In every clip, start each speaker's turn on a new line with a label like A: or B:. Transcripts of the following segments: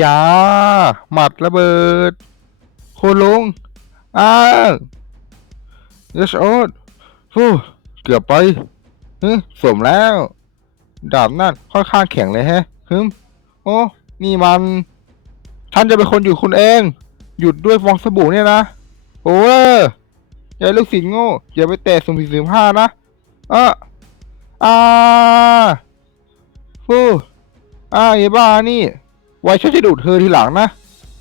A: ยา หมัดระเบิดคุณลุงอ้าวเยสโอ๊ตฟูเกือบไปฮึสมแล้ว ดาบนั่นค่อนข้างแข็งเลยแฮะฮึมโอ้ นี่มัน ท่านจะเป็นคนอยู่คุณเอง หยุดด้วยฟองสบู่เนี่ยนะ โอ้ยอย่าลูกศิษย์โง่ อย่าไปแตะสมสี่สุ่มห้านะเอออ่าฟูอ่าไอ้บ้านี่ ไว้ฉันจะดูดเธอทีหลังนะ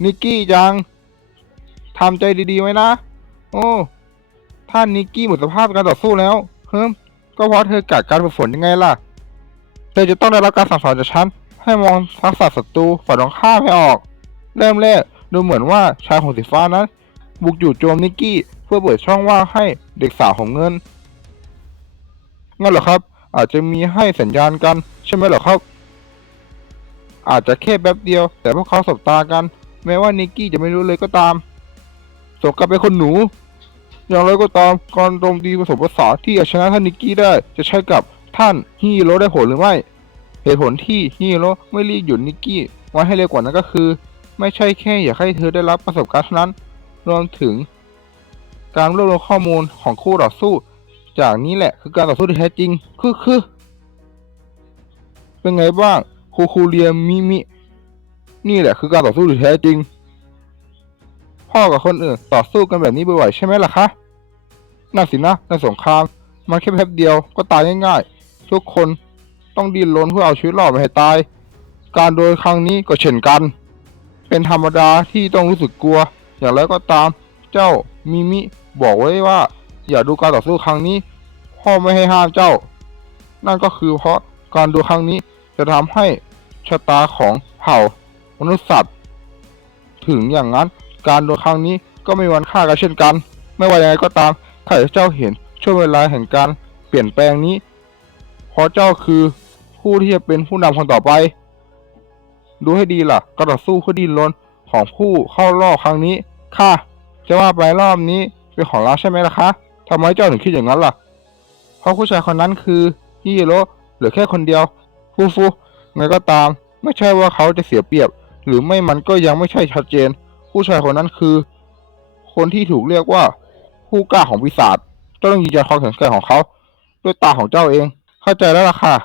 A: นิกกี้จังทำใจดีๆไว้นะ โอ้ท่านนิกกี้หมดสภาพการต่อสู้แล้ว เฮิมก็เพราะเธอกัดการฝึกฝนยังไงล่ะ เธอจะต้องได้รับการสั่งสอนจากฉัน ให้มองทักษะศัตรูฝ่ายตรงข้ามให้ออก เริ่มแรกดูเหมือนว่าชายของสีฟ้านั้น บุกจู่โจมนิกกี้เพื่อเปิดช่องว่างให้เด็กสาวของเงินงั้นเหรอครับ อาจจะมีให้สัญญาณกันใช่ไหมเหรอครับ อาจจะแค่แป๊บเดียว แต่พวกเขาสบตากัน แม้ว่านิกกี้จะไม่รู้เลยก็ตามสมกับเป็นคนหนู อย่างไรก็ตามการโจมตีผสมผสานที่จะชนะท่านนิกกี้ได้ จะใช้กับท่านฮีโร่ได้ผลหรือไม่ เหตุผลที่ฮีโร่ไม่รีบหยุดนิกกี้ไว้ให้เร็วกว่านั้นก็คือ ไม่ใช่แค่อยากให้เธอได้รับประสบการณ์เท่านั้น รวมถึง การรวบรวมข้อมูลของคู่ต่อสู้ จากนี้แหละคือการต่อสู้ที่แท้จริง คือคือเป็นไงบ้าง คูคูเรียมิมิ นี่แหละคือการต่อสู้ที่แท้จริง พ่อกับคนอื่นต่อสู้กันแบบนี้บ่อยๆใช่ไหมล่ะคะนั่นสินะในสงคราม มันแค่แป๊บเดียวก็ตายง่ายๆ ทุกคนต้องดิ้นรนเพื่อเอาชีวิตรอดไม่ให้ตาย การโดนครั้งนี้ก็เช่นกัน เป็นธรรมดาที่ต้องรู้สึกกลัว อย่างไรก็ตาม เจ้ามิมิบอกไว้ว่า อย่าดูการต่อสู้ครั้งนี้ พ่อไม่ให้ห้ามเจ้า นั่นก็คือเพราะการดูครั้งนี้ จะทำให้ชะตาของเผ่ามนุษย์สัตว์ ถึงอย่างนั้นการโดูครั้งนี้ก็ไม่มีวันค่ากันเช่นกัน ไม่ว่ายังไงก็ตามข้าเจ้าเห็นช่วงเวลาแห่งการเปลี่ยนแปลงนี้เพราะเจ้าคือผู้ที่จะเป็นผู้นำคนต่อไป ดูให้ดีล่ะการต่อสู้เพื่อดินรนของผู้เข้ารอบครั้งนี้ค่ะจะว่าไปรอบนี้เป็นของเราใช่ไหมล่ะคะทำไมเจ้าถึงคิดอย่างนั้นล่ะ เพราะผู้ชายคนนั้นคือฮิโร่เหลือแค่คนเดียว ฟูฟูไงก็ตาม ไม่ใช่ว่าเขาจะเสียเปรียบ หรือไม่มันก็ยังไม่ใช่ชัดเจน ผู้ชายคนนั้นคือ คนที่ถูกเรียกว่า ผู้กล้าของปีศาจเจ้าต้องยืนยันความแข็งแกร่งของเขา ด้วยตาของเจ้าเอง เข้าใจแล้วล่ะค่ะ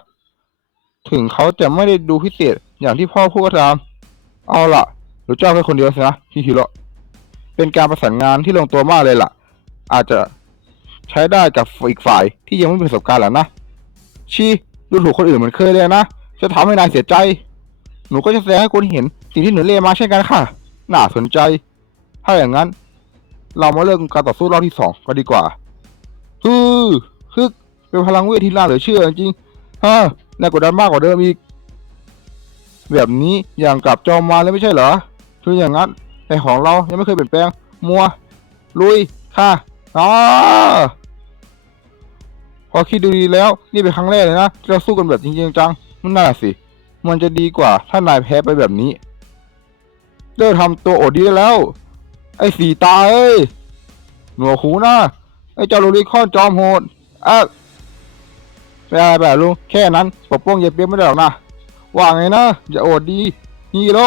A: ถึงเขาจะไม่ได้ดูพิเศษอย่างที่พ่อพูดก็ตาม เอาล่ะหรือเจ้าแค่คนเดียวสินะฮิฮิโร่เป็นการประสานงานที่ลงตัวมากเลยล่ะ อาจจะใช้ได้กับอีกฝ่ายที่ยังไม่มีประสบการณ์แหละนะชี ดูถูกคนอื่นเหมือนเคยเลยนะ จะทำให้นายเสียใจ หนูก็จะแสดงให้คนเห็นสิ่งที่หนูเรียนมาเช่นกันค่ะ น่าสนใจ ถ้าอย่างนั้น เรามาเริ่มการต่อสู้รอบที่สองก็ดีกว่าฮึฮึกเป็นพลังเวทที่น่าเหลือเชื่อจริงๆฮะน่ากดดันมากกว่าเดิมอีก แบบนี้อย่างกับจอมมารเลยไม่ใช่เหรอคืออย่างนั้นแต่ของเรายังไม่เคยเปลี่ยนแปลง มัว ลุย ค่ะอ๋อ อคิดดูดีแล้วนี่เป็นครั้งแรกเลยนะที่เราสู้กันแบบจริงๆจังมันน่าสิ มันจะดีกว่าถ้านายแพ้ไปแบบนี้เลิกทำตัวอดดีได้แล้ว ไอ้สีตาเอ้ยหนวกหูนะไอ้เจ้าโรลิคอนจอมโหดอะไปอะไรแบบลุงแค่นั้นปกป้องยาเปียกไม่ได้หรอกนะว่าไงนะอย่าอดดีฮีโร่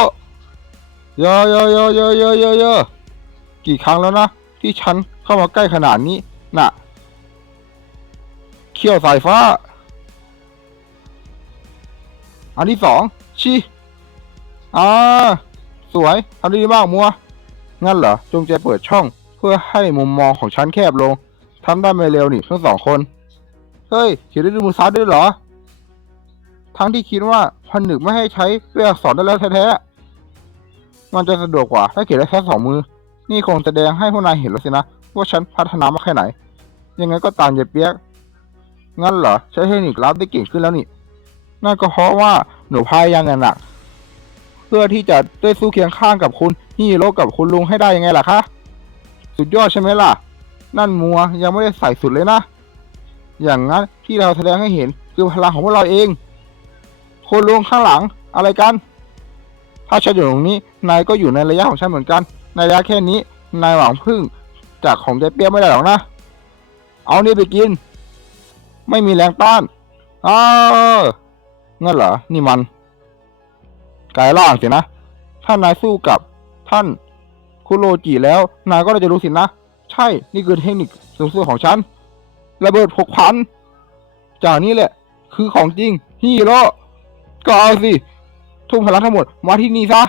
A: เยอะเยอะเยอะเยอะเยอะเยอะเยอะกี่ครั้งแล้วนะ ที่ฉันเข้ามาใกล้ขนาดนี้ น่ะ เขี้ยวสายฟ้า อันที่สองชีอ่า สวยทำได้ดีมากมัว งั้นเหรอ จงใจเปิดช่อง เพื่อให้มุมมองของฉันแคบลงทำได้ไม่เร็วนี่ทั้งสองคน เฮ้ย เขียนได้ด้วยมือซ้ายด้วยเหรอ ทั้งที่คิดว่าผนึกไม่ให้ใช้ด้วยอักษรได้แล้วแท้ๆ มันจะสะดวกกว่า ถ้าเขียนได้แค่สองมือ นี่คงแสดงให้พวกนายเห็นแล้วสินะ ว่าฉันพัฒนามาแค่ไหน ยังไงก็ตามอย่าเปียก งั้นเหรอ ใช้เทคนิคลับได้เก่งขึ้นแล้วนี่ นั่นก็เพราะว่าหนูพายางอย่างหนัก เพื่อที่จะได้สู้เคียงข้างกับคุณฮีโร่กับคุณลุงให้ได้ยังไงล่ะคะ สุดยอดใช่ไหมล่ะ นั่นมัวยังไม่ได้ใส่สุดเลยนะ อย่างนั้นที่เราแสดงให้เห็นคือพลังของพวกเราเองคุณลุงข้างหลังอะไรกัน ถ้าฉันอยู่ตรงนี้ นายก็อยู่ในระยะของฉันเหมือนกันในระยะแค่นี้ นายหวังพึ่งจากของใจเปี้ยไม่ได้หรอกนะ เอานี่ไปกิน ไม่มีแรงต้านอ้าวงั้นเหรอ นี่มัน กายร่างสินะ ถ้านายสู้กับท่านคุโรจิแล้ว นายก็จะรู้สินะ ใช่ นี่คือเทคนิคสูงสุดของฉัน ระเบิดหกพัน จากนี้แหละ คือของจริงฮีโร่ก็เอาสิ ทุ่มพลังทั้งหมดมาที่นี่ซะ